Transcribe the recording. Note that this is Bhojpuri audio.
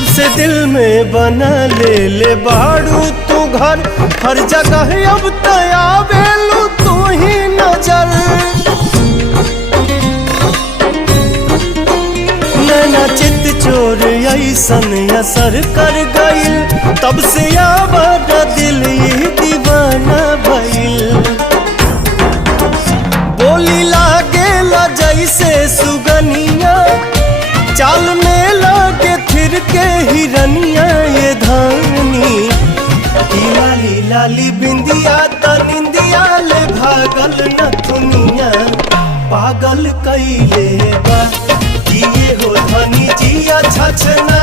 जब से दिल में बना ले बाड़ू तू घर, हर जगह अब तया बेलू तू ही नजर। नैना चित चोर ऐसन असर कर गइल, तब से आवाज दिल ही दीवाना भइल। बोली लागेला जैसे सुगनिया, चाल में लागे फिर के हिरनिया ये धानी। लाली लाली बिंदिया त निंदिया ले भागल न दुनिया, पागल कइले बा। ये हो धनी जिया छछना